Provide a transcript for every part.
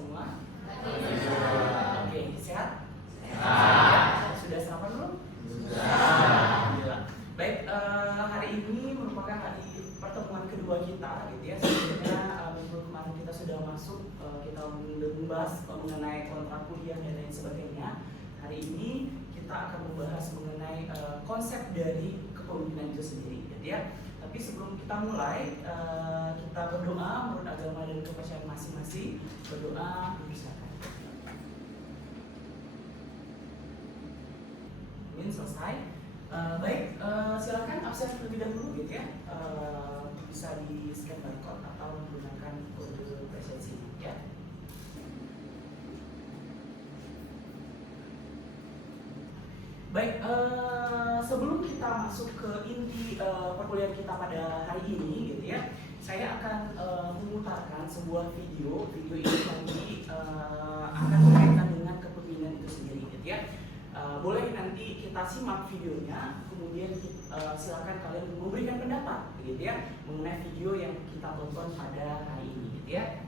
semua? Iya. Oke, sehat? Sehat. Sudah sarapan belum? Sudah. Alhamdulillah. Baik, hari ini merupakan hari pertemuan kedua kita, gitu ya. Sebenarnya minggu kemarin kita sudah masuk, kita membahas mengenai kontrak kuliah dan lain sebagainya. Hari ini kita akan membahas mengenai konsep dari kepemimpinan itu sendiri, gitu ya. Tapi sebelum kita mulai, kita berdoa menurut agama dan kepercayaan masing-masing. Berdoa, silakan. Ini selesai. Baik, silakan absen terlebih dahulu, gitu ya. Bisa di scan barcode atau menggunakan kode presensi, ya. Baik, sebelum kita masuk ke inti perkuliahan kita pada hari ini, gitu ya, saya akan memutarkan sebuah video. Video ini nanti akan berkaitan dengan kepemimpinan itu sendiri, gitu ya. Boleh nanti kita simak videonya, kemudian silakan kalian memberikan pendapat, gitu ya, mengenai video yang kita tonton pada hari ini, gitu ya.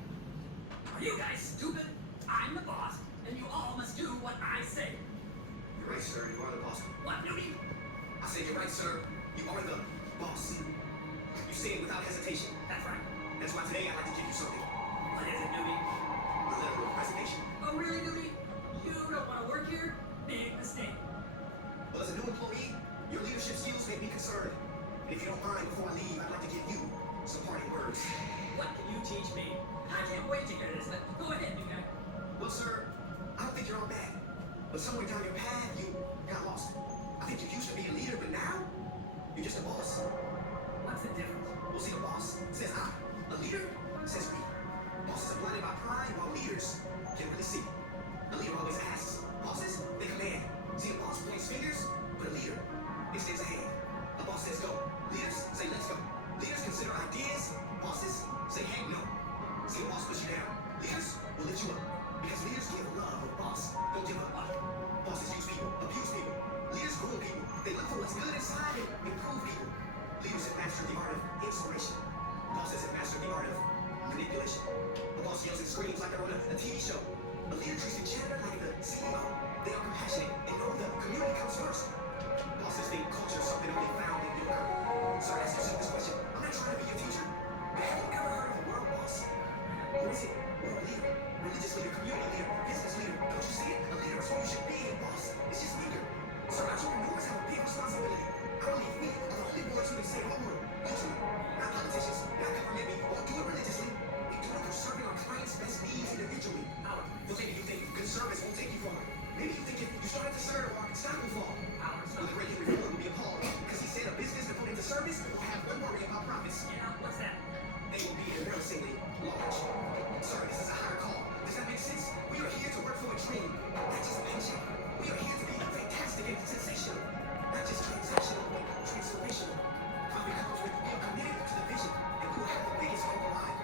Are you guys stupid? I'm the boss, and you all must do what I say. You're right, sir. You are the boss. What, Newbie? I said you're right, sir. You are the boss. You say it without hesitation. That's right. That's why today I'd like to give you something. What is it, Newbie? A letter of resignation. Oh, really, Newbie? You don't want to work here? Big mistake. Well, as a new employee, your leadership skills make me concerned. And if you don't mind, before I leave, I'd like to give you some parting words. What can you teach me? I can't wait to hear this. Go ahead, new guy. Well, sir, I don't think you're all bad. But somewhere down your path, you got lost. I think you used to be a leader, but now you're just a boss. What's the difference? Well, see, a boss says I. A leader says we. Bosses are blinded by pride, while leaders can really see. A leader always asks. Bosses, they command. See, a boss points fingers, but a leader extends a hand. A boss says go. Leaders say let's go. Leaders consider ideas. Bosses say heck no. See, a boss puts you down. Leaders will lift you up. Because leaders give love, a boss don't give up. Bosses use people, abuse people. Leaders groom people. They look for what's good inside and improve people. Leaders have mastered the art of inspiration. Bosses have mastered the art of manipulation. A boss yells and screams like they're on a TV show. A leader treats the janitor like the CEO. They are compassionate and know the community comes first. Bosses think culture is something only found in your work. So ask yourself this question. I'm not trying to be your teacher, but have you ever heard of a world boss? Or is it world leader, religious leader, community leader, business leader? Don't you see it? A leader is who you should be. A boss is just leader. So entrepreneurs have a big responsibility. I believe we are the only ones who can say homework. Usually, not politicians, not government. We won't do it religiously. We do it through serving our clients' best needs individually. Well, maybe you think good service won't take you far. Maybe you think if you started to serve, market stock will fall. Well, the great Henry Ford will be appalled because he said a business that put into service will have one worry about profits. Yeah, what's that? They will be embarrassingly large. Service is a higher call. Does that make sense? We are here to work for a dream, not just a paycheck. We are here to be fantastic and sensational, not just transactional, but transformational. Profit comes with being committed to the vision, and we will have the biggest hope alive.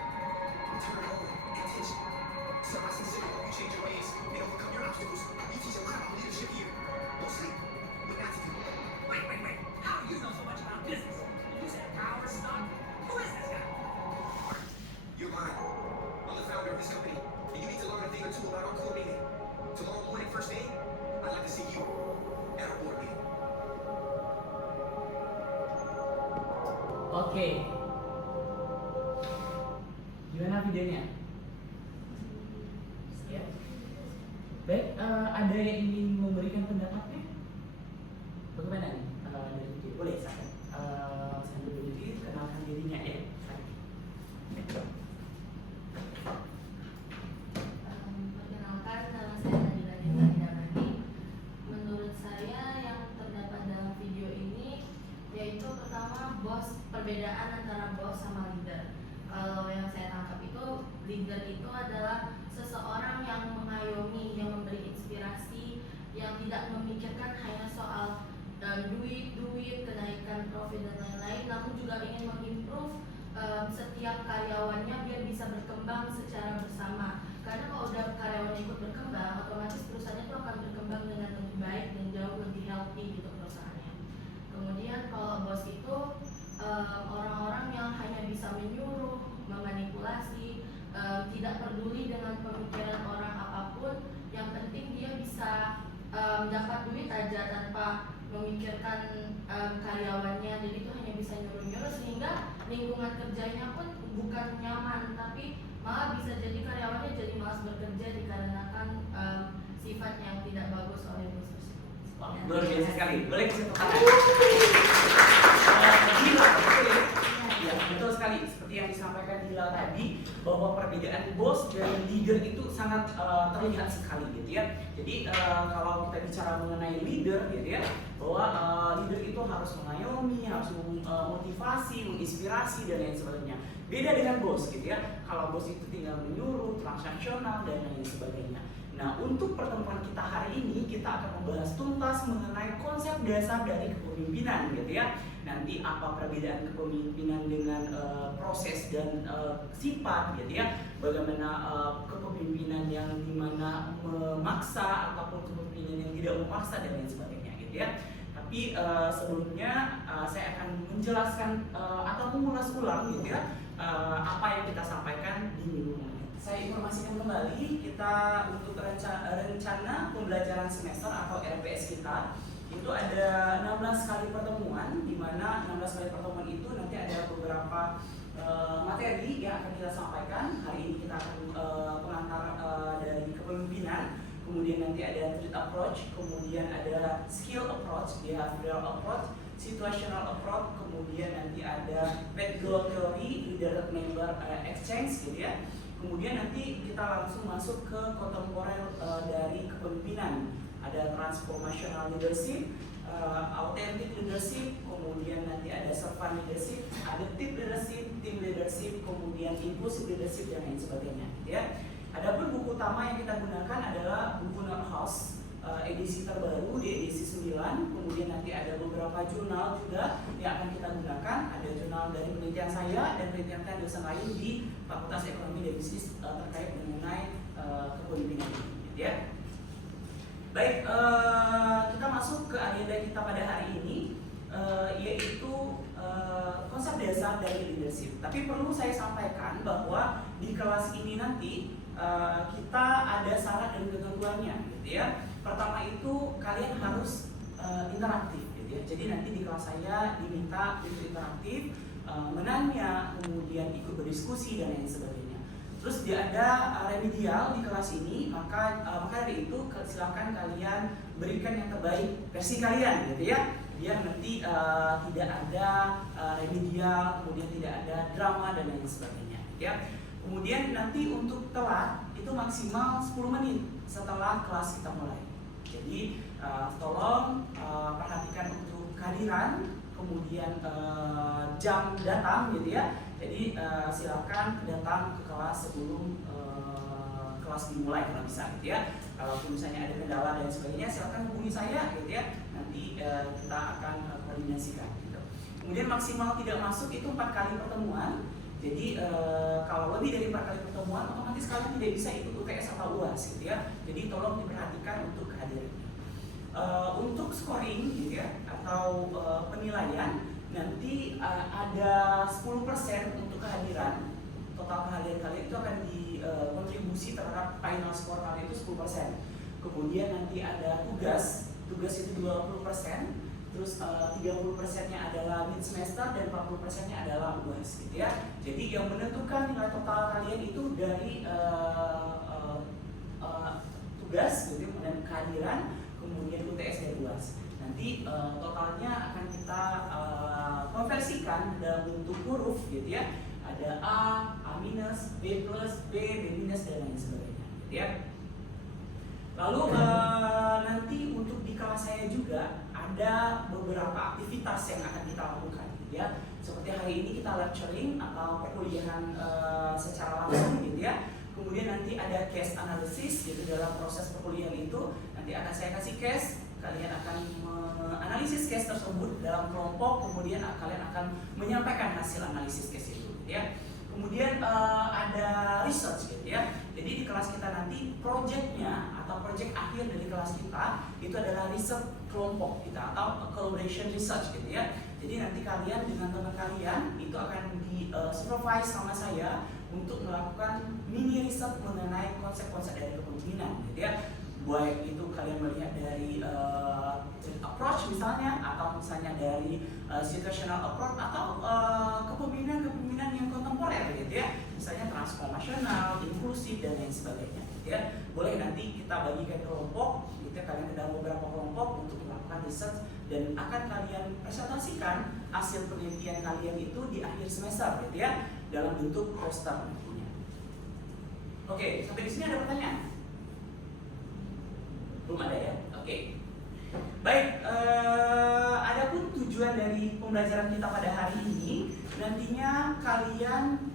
Return home, intention. Sir, I sincerely hope you change your ways and overcome your obstacles. You teach a lot about leadership here, mostly with attitude. Wait. How do you know so much about business? You said power stock? Who is this guy? You're mine. I'm the founder of this company, and you need to learn a thing or two about our core meeting. Tomorrow morning, first thing, I'd like to see you at our board meeting. Oke. Gimana videonya? Ya. Baik, ada yang ingin memberikan pendapatnya? Bagaimana nih dari video? Boleh, silakan. Sambil berdiri, kenalkan dirinya ya. Perkenalkan, nama saya Nadila Dita. Menurut saya yang terdapat dalam video ini yaitu pertama perbedaan antara bos sama leader. Kalau yang saya tangkap itu leader itu adalah seseorang yang mengayomi, yang memberi inspirasi, yang tidak memikirkan hanya soal duit, kenaikan profit dan lain-lain, namun juga ingin mengimprove setiap karyawannya biar bisa berkembang secara bersama. Karena kalau udah karyawannya ikut berkembang, otomatis perusahaannya itu akan berkembang dengan lebih baik dan jauh lebih healthy gitu perusahaannya. Kemudian kalau bos itu orang-orang yang hanya bisa menyuruh, memanipulasi, tidak peduli dengan pemikiran orang apapun, yang penting dia bisa dapat duit aja tanpa memikirkan karyawannya. Jadi itu hanya bisa nyuruh-nyuruh, sehingga lingkungan kerjanya pun bukan nyaman, tapi malah bisa jadi karyawannya jadi malas bekerja dikarenakan sifat yang tidak bagus oleh bos tersebut. Wah, luar biasa sekali. Boleh kasih tepuk tangan? Gila, betul ya? Ya, betul sekali. Seperti yang disampaikan Dila tadi, bahwa perbedaan bos dan leader itu sangat terlihat sekali gitu ya. Jadi kalau kita bicara mengenai leader gitu ya, bahwa leader itu harus mengayomi, harus memotivasi, menginspirasi dan lain sebagainya. Beda dengan bos gitu ya. Kalau bos itu tinggal menyuruh, transaksional dan lain sebagainya. Nah, untuk pertemuan kita hari ini kita akan membahas tuntas mengenai konsep dasar dari kepemimpinan gitu ya. Nanti apa perbedaan kepemimpinan dengan proses dan sifat gitu ya. Bagaimana kepemimpinan yang dimana memaksa ataupun kepemimpinan yang tidak memaksa dan lain sebagainya gitu ya. Tapi sebelumnya saya akan menjelaskan atau mengulas ulang gitu ya apa yang kita sampaikan di minggu ini. Saya informasikan kembali kita untuk rencana pembelajaran semester atau RPS kita itu ada 16 kali pertemuan, di mana 16 kali pertemuan itu nanti ada beberapa materi yang akan kita sampaikan. Hari ini kita akan pengantar dari kepemimpinan, kemudian nanti ada treat approach, kemudian ada skill approach, behavioral approach, situational approach, kemudian nanti ada goal theory, leader member exchange gitu ya. Kemudian nanti kita langsung masuk ke kontemporer dari kepemimpinan. Ada transformational leadership, authentic leadership, kemudian nanti ada servant leadership, adaptive leadership, team leadership, kemudian inclusive leadership dan lain sebagainya. Ya. Adapun buku utama yang kita gunakan adalah buku Norhaus edisi terbaru di edisi 9. Kemudian nanti ada beberapa jurnal juga yang akan kita gunakan. Ada jurnal dari penelitian saya dan penelitian dosen lain di Fakultas Ekonomi dan Bisnis terkait mengenai kepemimpinan ini, gitu ya. Baik, kita masuk ke agenda kita pada hari ini, yaitu konsep dasar dari leadership. Tapi perlu saya sampaikan bahwa di kelas ini nanti kita ada syarat dan ketentuannya, gitu ya. Pertama itu kalian harus interaktif, gitu ya. Jadi nanti di kelas saya diminta untuk interaktif, menanya, kemudian ikut berdiskusi dan lain sebagainya. Terus dia ada remedial di kelas ini, maka dari itu silakan kalian berikan yang terbaik versi kalian, gitu ya. Biar nanti tidak ada remedial, kemudian tidak ada drama dan lain sebagainya, gitu ya. Kemudian nanti untuk telat itu maksimal 10 menit setelah kelas kita mulai. Jadi tolong perhatikan untuk kehadiran, kemudian jam datang gitu ya. Jadi silakan datang ke kelas sebelum kelas dimulai kalau bisa gitu ya. Kalau misalnya ada kendala dan sebagainya silakan hubungi saya gitu ya. Nanti kita akan koordinasikan gitu. Kemudian maksimal tidak masuk itu 4 kali pertemuan. Jadi kalau lebih dari 4 kali pertemuan otomatis kalian tidak bisa ikut UTS atau UAS gitu ya. Jadi tolong diperhatikan untuk kehadiran. Untuk scoring gitu ya atau penilaian nanti ada 10% untuk kehadiran. Total kehadiran kalian itu akan dikontribusi terhadap final score kalian itu 10%. Kemudian nanti ada tugas itu 20%. Terus 30%-nya adalah mid semester dan 40%-nya adalah UAS gitu ya. Jadi yang menentukan nilai total kalian itu dari tugas gitu, dan kehadiran, kemudian UTS dan UAS. Nanti totalnya akan kita konversikan dalam bentuk huruf gitu ya. Ada A minus, B plus, B minus dan lain sebagainya gitu ya. Lalu nanti untuk di kelas saya juga ada beberapa aktivitas yang akan kita lakukan ya. Seperti hari ini kita lecturing atau perkuliahan secara langsung gitu ya. Kemudian nanti ada case analysis gitu dalam proses perkuliahan itu. Nanti akan saya kasih case, kalian akan menganalisis case tersebut dalam kelompok, kemudian kalian akan menyampaikan hasil analisis case itu gitu ya. Kemudian ada research gitu ya. Jadi di kelas kita nanti projectnya atau project akhir dari kelas kita itu adalah research kelompok kita atau collaboration research gitu ya. Jadi nanti kalian dengan teman kalian itu akan di supervise sama saya untuk melakukan mini riset mengenai konsep-konsep dari kepemimpinan gitu ya. Baik itu kalian melihat dari approach misalnya, atau misalnya dari situational approach, atau kepemimpinan yang kontemporer gitu ya, misalnya transformasional, inklusif dan lain sebagainya gitu ya. Boleh nanti kita bagikan kelompok gitu ya, kalian ke dalam beberapa kelompok untuk melakukan riset, dan akan kalian presentasikan hasil penelitian kalian itu di akhir semester gitu ya, dalam bentuk poster nantinya. Oke, sampai di sini ada pertanyaan? Belum ada ya? Oke. Baik, adapun tujuan dari pembelajaran kita pada hari ini, nantinya kalian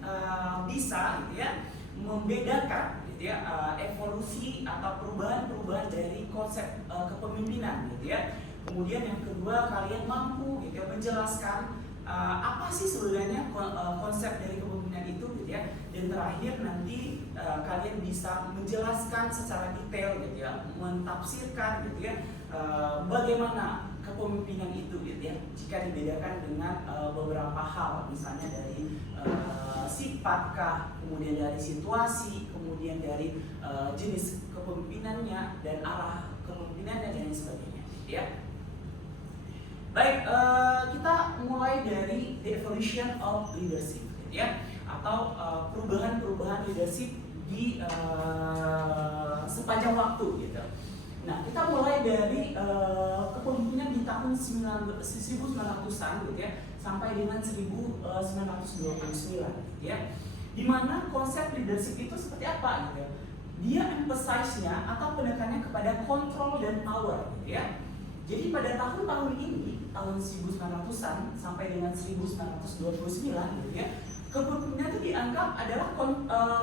bisa gitu ya, membedakan gitu ya, evolusi atau perubahan-perubahan dari konsep kepemimpinan gitu ya. Kemudian yang kedua, kalian mampu gitu ya, menjelaskan apa sih sebenarnya konsep dari kepemimpinan itu gitu ya. Dan terakhir nanti kalian bisa menjelaskan secara detail gitu ya, mentafsirkan gitu ya, bagaimana kepemimpinan itu gitu ya, jika dibedakan dengan beberapa hal, misalnya dari sifatkah, kemudian dari situasi, kemudian dari jenis kepemimpinannya dan arah kepemimpinannya dan lain sebagainya gitu ya. Baik, kita mulai dari the evolution of leadership gitu ya, atau perubahan-perubahan leadership di sepanjang waktu gitu. Nah, kita mulai dari kepemimpinan di tahun 1900-an gitu ya, sampai dengan 1929 gitu ya. Dimana konsep leadership itu seperti apa gitu ya? Dia emphasize-nya atau penekannya kepada control dan power gitu ya. Jadi pada tahun-tahun ini, tahun 1900-an sampai dengan 1929 gitu ya, kepemimpinan itu dianggap adalah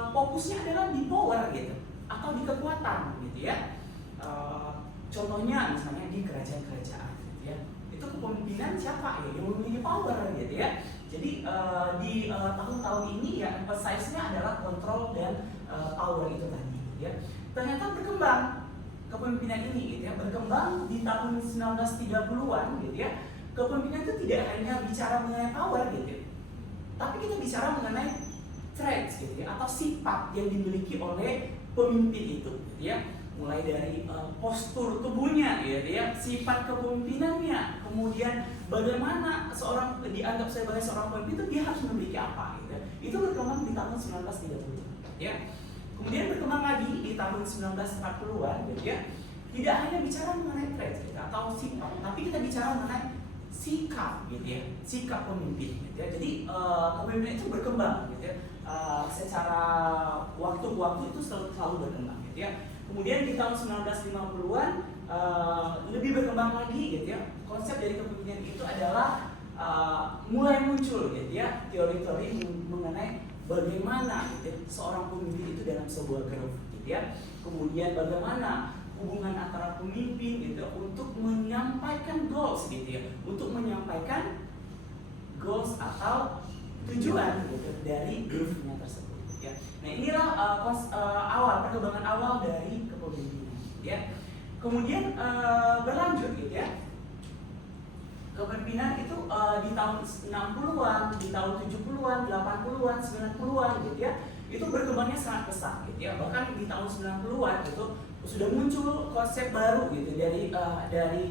fokusnya adalah di power gitu, atau di kekuatan gitu ya. Contohnya misalnya di kerajaan-kerajaan gitu ya, itu kepemimpinan siapa ya yang memiliki power gitu ya. Jadi di tahun-tahun ini ya emphasize-nya adalah kontrol dan power itu tadi gitu ya. Ternyata berkembang kepemimpinan ini gitu ya, berkembang di tahun 1930-an gitu ya. Kepemimpinan itu tidak hanya bicara mengenai power gitu ya, tapi kita bicara mengenai traits gitu ya, atau sifat yang dimiliki oleh pemimpin itu gitu ya. Mulai dari postur tubuhnya gitu ya, sifat kepemimpinannya, kemudian bagaimana seorang dianggap sebagai seorang pemimpin itu dia harus memiliki apa gitu ya. Itu berkembang di tahun 1930 ya. Kemudian berkembang lagi di tahun 1940-an gitu ya. Tidak hanya bicara mengenai traits gitu, atau sifat, tapi kita bicara mengenai sikap gitu ya, sikap pemimpin gitu ya. Jadi kepemimpinan itu berkembang gitu ya, secara waktu itu selalu berkembang gitu ya. Kemudian di tahun 1950-an lebih berkembang lagi gitu ya. Konsep dari kepemimpinan itu adalah mulai muncul gitu ya, teori-teori mengenai bagaimana gitu ya, seorang pemimpin itu dalam sebuah grup gitu ya. Kemudian bagaimana hubungan antara pemimpin gitu untuk menyampaikan goals gitu ya, untuk menyampaikan goals atau tujuan gitu dari grupnya tersebut gitu ya. Nah, inilah perkembangan awal dari kepemimpinan gitu ya. Kemudian berlanjut gitu ya. Kepemimpinan itu di tahun 60-an, di tahun 70-an, 80-an, 90-an gitu ya. Itu berkembangnya sangat pesat gitu ya. Bahkan di tahun 90-an itu sudah muncul konsep baru gitu dari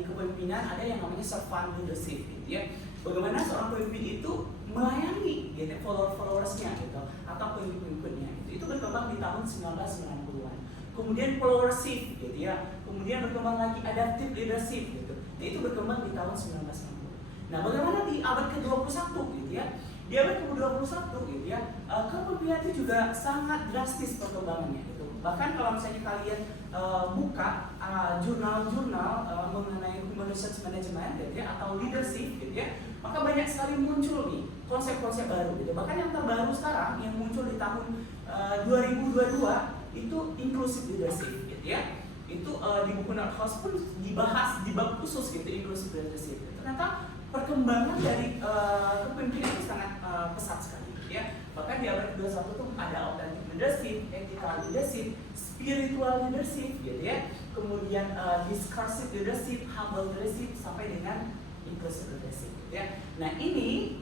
kepemimpinan, ada yang namanya servant leadership gitu ya. Bagaimana seorang pemimpin itu melayani gitu followersnya gitu, atau pengikut-pengikutnya gitu. Itu berkembang di tahun 1990-an. Kemudian followership gitu ya. Kemudian berkembang lagi adaptive leadership gitu. Nah, itu berkembang di tahun 1990. Nah, bagaimana di abad ke-21 gitu ya? Di abad ke-21 gitu ya, kepemimpinan itu juga sangat drastis perkembangannya gitu. Bahkan kalau misalnya kalian buka jurnal-jurnal mengenai human research management gitu ya, atau leadership gitu ya, maka banyak sekali muncul nih konsep-konsep baru gitu. Bahkan yang terbaru sekarang yang muncul di tahun 2022 itu inclusive leadership gitu ya. Itu di buku Northouse pun dibahas di bab khusus gitu, inclusive leadership. Ternyata perkembangan dari kepemimpinan itu sangat pesat sekali gitu ya. Bahkan di abad ke-21 itu ada authentic leadership, ethical leadership, spiritual leadership gitu ya. Kemudian discursive leadership, humble leadership, sampai dengan inclusive leadership gitu ya. Nah, ini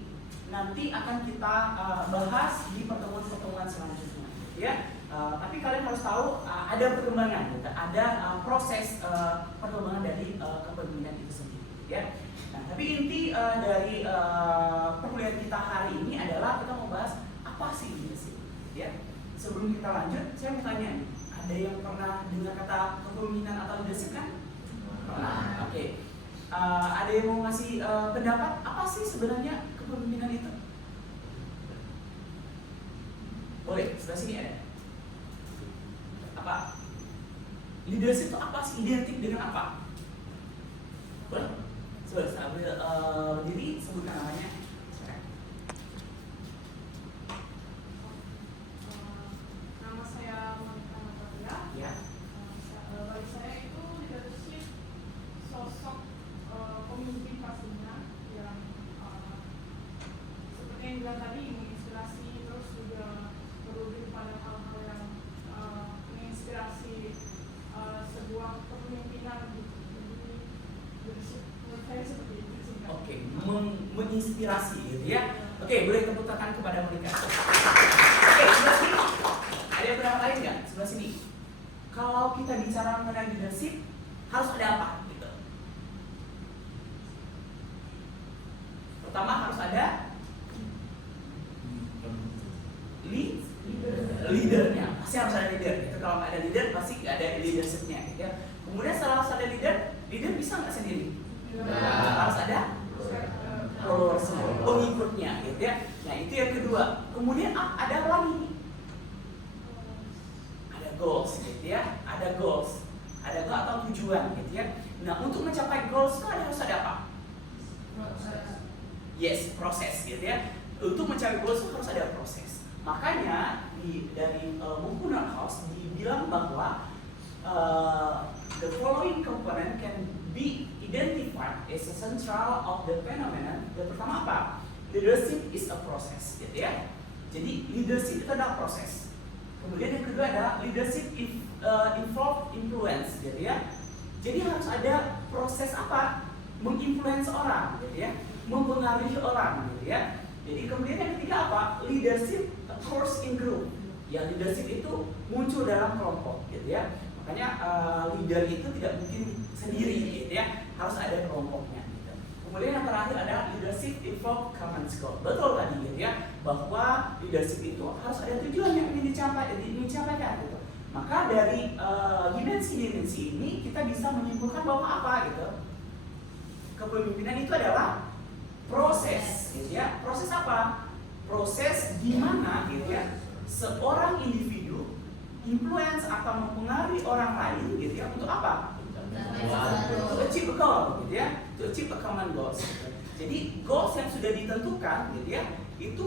nanti akan kita bahas di pertemuan-pertemuan selanjutnya, ya. Tapi kalian harus tahu ada perkembangan, gitu. Ada proses perkembangan dari kepemimpinan itu sendiri, ya. Nah, tapi inti dari perkuliahan kita hari ini adalah kita mau bahas apa sih leadership, ya. Sebelum kita lanjut, saya mau tanya, ada yang pernah dengar kata kepemimpinan atau leadership kan? Pernah. Oke. Ada yang mau ngasih pendapat apa sih sebenarnya kepemimpinan itu? Boleh, sebelah sini ada. Apa? Leadership itu apa sih? Identik dengan apa? Boleh? Coba sambil berdiri sebutkan namanya. Nama saya Monica Natalia. Ya. Bagi saya itu leadership sosok pemimpin pastinya yang seperti yang bilang tadi menginspirasi, terus juga berujung pada hal-hal yang menginspirasi sebuah kepemimpinan gitu. Jadi leadership menurut saya seperti itu singkat. Oke, menginspirasi gitu ya. Oke, boleh tepuk tangan kepada Monica. Oke, sebelah sini. Ada yang pendapat lain nggak? Sebelah sini. Kalau kita bicara mengenai leadership, harus ada apa? Gitu. Pertama harus ada leadernya. Pasti harus ada leader. Gitu. Kalau nggak ada leader, pasti nggak ada leadershipnya. Gitu ya. Kemudian setelah harus ada leader bisa nggak sendiri? Harus ada followers, pengikutnya, gitu ya. Nah itu yang kedua. Kemudian ada apa lagi nih? Ada goals, gitu ya. Ada goals atau tujuan, gitu ya. Nah untuk mencapai goals itu harus ada apa? Yes, proses, gitu ya. Untuk mencapai goals itu harus ada proses. Makanya dari buku Nordhaus dibilang bahwa the following component can be identified as a central of the phenomenon. Yang pertama apa? Leadership is a process, gitu ya. Jadi leadership itu adalah proses. Kemudian yang kedua adalah leadership involve influence, gitu ya. Jadi harus ada proses apa? Menginfluence orang, gitu ya. Mempengaruhi orang, gitu ya. Jadi kemudian yang ketiga apa? Leadership occurs in group. Ya leadership itu muncul dalam kelompok, gitu ya. Makanya leader itu tidak mungkin sendiri, gitu ya. Harus ada kelompoknya, gitu. Kemudian yang terakhir ada leadership involve common goal. Betul tadi, gitu ya, bahwa leadership itu harus ada tujuan yang ingin dicapai, gitu. Maka dari dimensi-dimensi ini kita bisa menyimpulkan bahwa apa, gitu. Kepemimpinan itu adalah proses, gitu ya. Proses apa? Proses di mana, gitu ya, seorang individu influence atau mempengaruhi orang lain, gitu ya, untuk apa? To achieve a goal, gitu ya, to achieve a common goals. Jadi goals yang sudah ditentukan, gitu ya, itu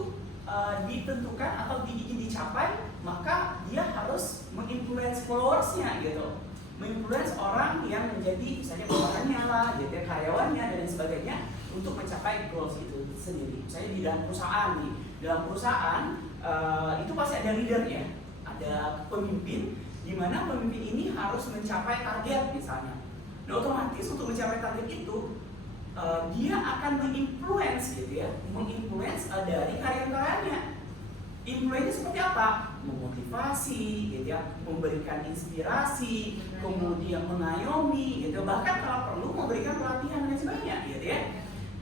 ditentukan atau ingin dicapai, maka dia harus menginfluence followersnya, gitu, menginfluence orang yang menjadi misalnya bawahannya lah, gitu ya, karyawannya dan sebagainya untuk mencapai goals itu sendiri. Misalnya di dalam perusahaan nih, dalam perusahaan itu pasti ada leader ya, ada pemimpin, di mana pemimpin ini harus mencapai target misalnya. Nah otomatis untuk mencapai target itu dia akan menginfluence, gitu ya, menginfluence dari karyawan-karyawannya. Influence seperti apa? Memotivasi, gitu ya, memberikan inspirasi, kemudian mengayomi, gitu. Bahkan kalau perlu memberikan pelatihan dan sebagainya, gitu ya.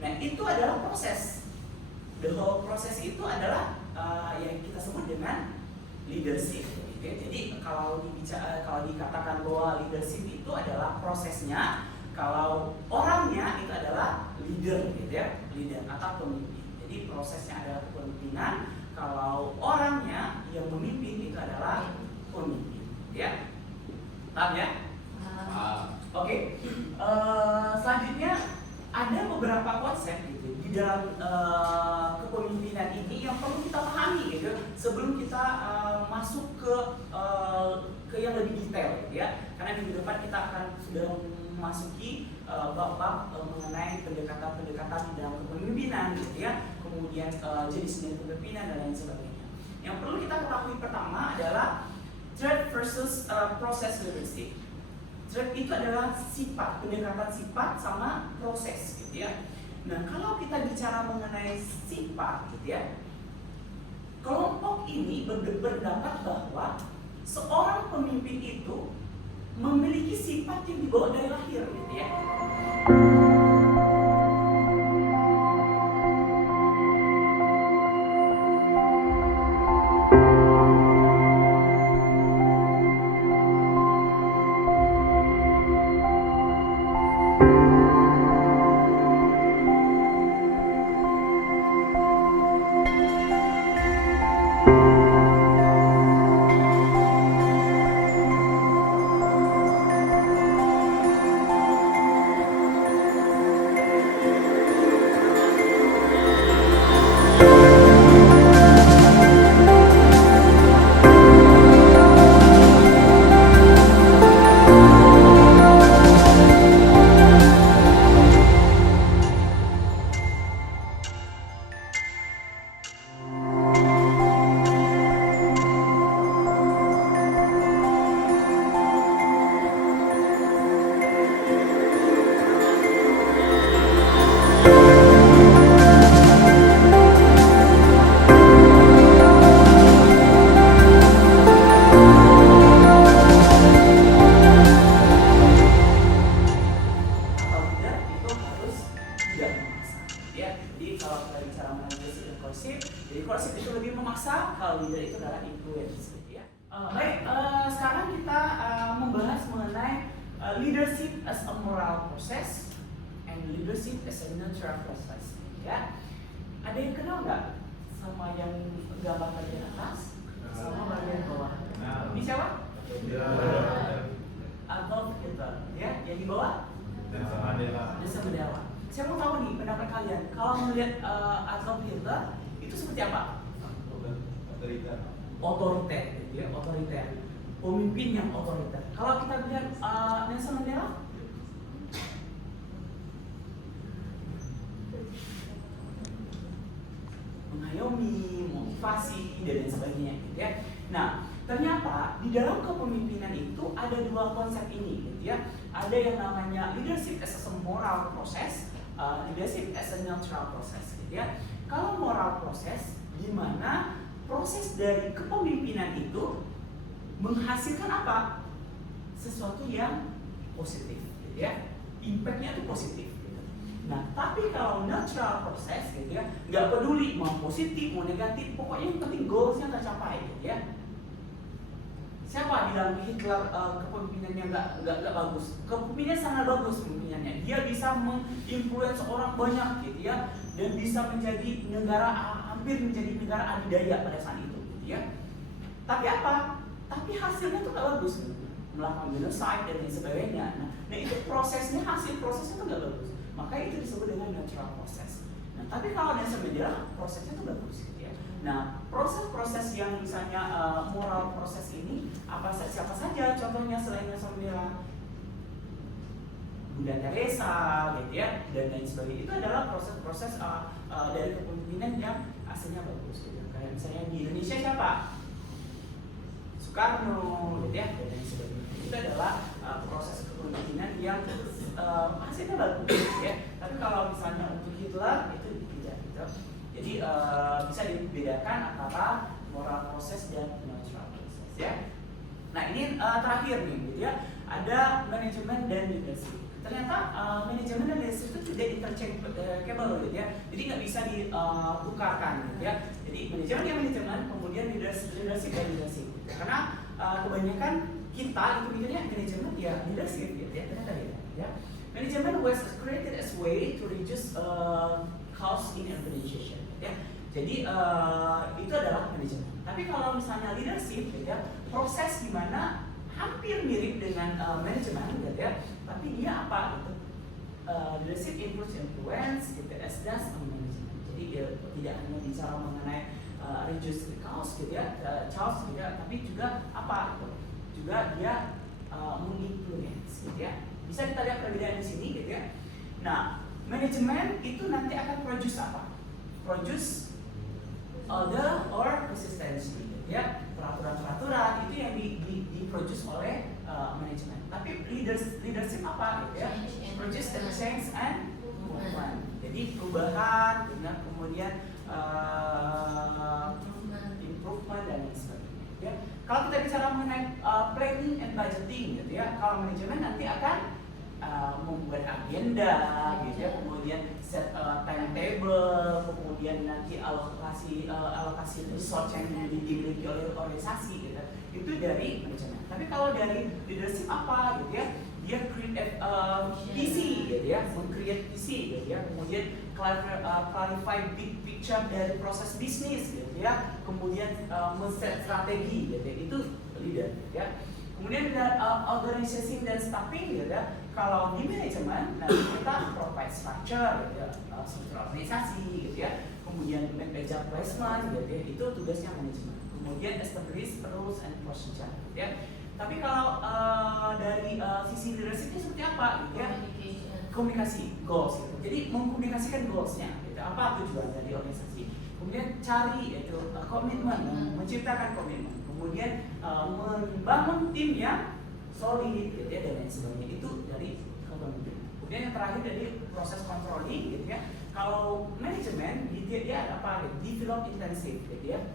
Nah itu adalah proses. The whole proses itu adalah yang kita sebut dengan leadership. Gitu ya. Jadi kalau dikatakan bahwa leadership itu adalah prosesnya, kalau orangnya itu adalah leader, gitu ya, leader atau pemimpin. Jadi prosesnya adalah kepemimpinan, kalau orangnya yang memimpin itu adalah pemimpin, ya. Paham ya? Oke. Selanjutnya ada beberapa konsep gitu di dalam kepemimpinan ini yang perlu kita pahami, gitu, sebelum kita masuk ke yang lebih detail, gitu ya. Karena minggu depan kita akan sudah memasuki bab-bab mengenai pendekatan-pendekatan di dalam kepemimpinan, gitu ya. Kemudian jenis-jenis kepemimpinan dan lain sebagainya. Yang perlu kita ketahui pertama adalah trait versus process leadership. Trait itu adalah sifat, pendekatan sifat sama proses, gitu ya. Nah, kalau kita bicara mengenai sifat gitu ya, kelompok ini berpendapat bahwa seorang pemimpin itu memiliki sifat yang dibawa dari lahir gitu ya. Sekarang kita membahas mengenai leadership as a moral process and leadership as a natural process. Ya, ada yang kenal nggak sama yang gambar bagian atas sama bagian bawah? Ini siapa? Adolf Hitler. Ya, yang di bawah? Nelson Mandela. Saya mau tahu nih pendapat kalian. Kalau melihat Adolf Hitler itu seperti apa? Otoriter, gitu ya, otoriter. Pemimpin yang otoriter. Kalau kita lihat Nelson Mandela, mengayomi, motivasi, dan lain sebagainya, gitu ya. Nah, ternyata di dalam kepemimpinan itu ada dua konsep ini, gitu ya. Ada yang namanya leadership as a moral process, leadership as a natural process, gitu ya. Kalau moral process, di mana proses dari kepemimpinan itu menghasilkan apa? Sesuatu yang positif, gitu ya. Impact-nya itu positif. Gitu. Nah, tapi kalau natural proses, gitu ya, nggak peduli mau positif mau negatif, pokoknya yang penting goalsnya tercapai, gitu ya. Siapa bilang Hitler kepemimpinannya nggak bagus? Kepemimpinannya sangat bagus kepemimpinannya. Dia bisa menginfluence orang banyak, gitu ya, dan bisa menjadi negara hampir menjadi negara adidaya pada saat itu, gitu ya. Tapi apa? Tapi hasilnya tuh nggak bagus, melakukan genocide dan lain sebagainya. Nah itu prosesnya, hasil prosesnya tuh nggak bagus. Makanya itu disebut dengan natural process. Nah tapi kalau Nelson Mandela prosesnya tuh bagus, gitu ya. Nah proses-proses yang misalnya moral proses ini siapa saja contohnya selain Nelson Mandela? Bunda Teresa, gitu ya, dan lain sebagainya. Itu adalah proses-proses dari kepemimpinan yang hasilnya bagus, gitu. Kayak misalnya di Indonesia siapa? Soekarno, gitu ya, dan lain sebagainya. Itu adalah proses kepemimpinan yang hasilnya bagus, gitu ya. Tapi kalau misalnya untuk Hitler itu tidak, gitu. Jadi bisa dibedakan antara moral proses dan natural proses, ya. Nah ini terakhir nih, gitu ya. Ada manajemen dan leadership. Ternyata manajemen dan leadership itu tidak interchangeable, gitu ya. Jadi nggak bisa ditukarkan, gitu ya. Jadi manajemen ya manajemen, kemudian leadership dan leadership. Karena kebanyakan kita itu mikirnya manajemen ya leadership, gitu ya. Ternyata beda, ya. Manajemen was created as way to reduce cost in organization, ya. Jadi itu adalah manajemen. Tapi kalau misalnya leadership, gitu ya, proses di mana hampir mirip dengan manajemen, gitu ya. Tapi dia apa? Gitu. Leadership influence, gitu, as does management. Jadi tidak hanya bicara mengenai reduce the cost, gitu ya, cost, gitu ya, tapi juga apa? Gitu. Juga dia menginfluence, gitu ya. Bisa kita lihat perbedaan di sini, gitu ya. Nah, manajemen itu nanti akan produce apa? Produce order or consistency, gitu ya. Peraturan-peraturan itu yang diproduce oleh manajemen. Tapi leadership apa, gitu ya? Produce the change and improvement. Jadi perubahan, kemudian improvement dan lain sebagainya. Ya. Kalau kita bicara mengenai planning and budgeting, gitu ya, kalau manajemen nanti akan membuat agenda, gitu ya, kemudian set timetable, kemudian nanti alokasi resource yang dimiliki oleh organisasi, gitu. Itu dari manajemen. Tapi kalau dari leadership apa, gitu ya? Dia create visi, gitu ya, meng-create visi, gitu ya, kemudian clarify big picture dari proses bisnis, gitu ya, kemudian men-set strategi, gitu ya, itu leader, gitu ya. Kemudian ada organization dan staffing, gitu ya. Kalau di manajemen, nanti kita provide structure, gitu ya, struktur organisasi, gitu ya. Kemudian manage placement, gitu ya, itu tugasnya manajemen. Kemudian establish rules and procedure, gitu ya. Tapi kalau dari sisi leadershipnya seperti apa, gitu ya? Komunikasi, goals, gitu. Jadi mengkomunikasikan goalsnya, gitu. Apa tujuan dari organisasi? Kemudian cari yaitu komitmen, menciptakan komitmen. Kemudian membangun tim yang solid, gitu ya, dan lain sebagainya. Itu dari kepemimpinan. Kemudian yang terakhir dari proses controlling, gitu ya. Kalau manajemen dia ada apa? Develop intensif, gitu ya.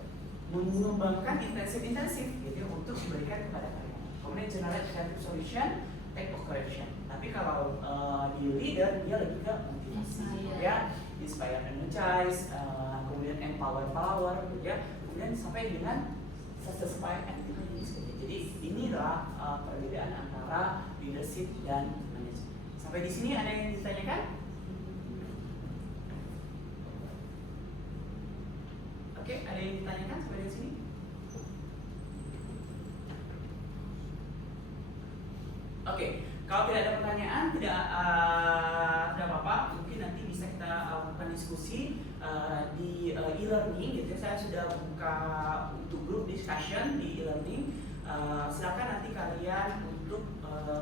Mengembangkan intensif, gitu ya, untuk diberikan kepada karyawan. Kemudian generate creative solution, take of correction. Tapi kalau di leader dia lebih ke motivasi, gitu ya, inspire, energize, kemudian empower, gitu ya, kemudian sampai dengan satisfy activities. Jadi inilah perbedaan antara leadership dan manajemen. Sampai di sini ada yang ditanyakan? Oke, ada yang ditanyakan sampai di sini? Oke, kalau tidak ada pertanyaan, tidak apa-apa. Mungkin nanti bisa kita lakukan diskusi di e-learning, gitu. Saya sudah buka untuk grup discussion di e-learning. Silakan nanti kalian untuk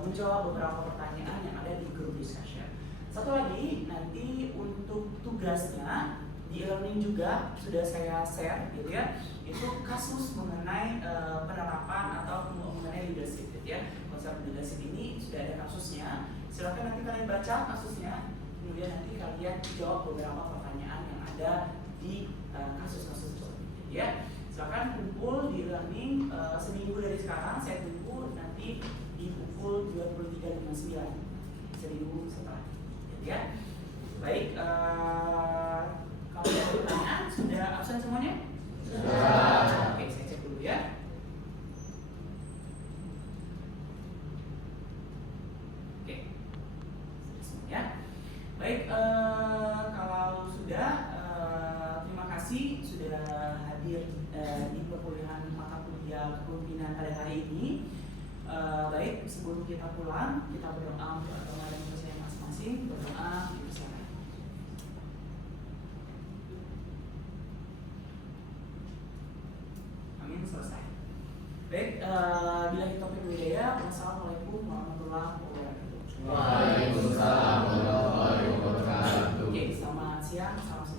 menjawab beberapa pertanyaan yang ada di grup discussion. Satu lagi, nanti untuk tugasnya di e-learning juga sudah saya share, gitu ya. Itu kasus mengenai penerapan atau mengenai leadership, gitu ya. Konsep leadership ini sudah ada kasusnya. Silakan nanti kalian baca kasusnya, kemudian nanti kalian jawab beberapa pertanyaan yang ada di kasus-kasus tersebut, ya. Silakan kumpul di learning seminggu dari sekarang. Saya tunggu nanti di pukul 23.59 seminggu setelah, ya. Baik, kalau ada pertanyaan, sudah absen semuanya? Sudah. Oke, saya cek dulu ya. Oke, semuanya. Baik, kalau sudah, terima kasih sudah hadir di perkuliahan mata kuliah kepemimpinan pada hari ini. Baik, sebelum kita pulang, kita berdoa untuk teman-teman masing-masing. Berdoa, bersama. Amin, selesai. Baik, bila kita hidayah. Wassalamualaikum warahmatullahi wabarakatuh. Waalaikumsalam warahmatullahi wabarakatuh. Oke, selamat siang, selamat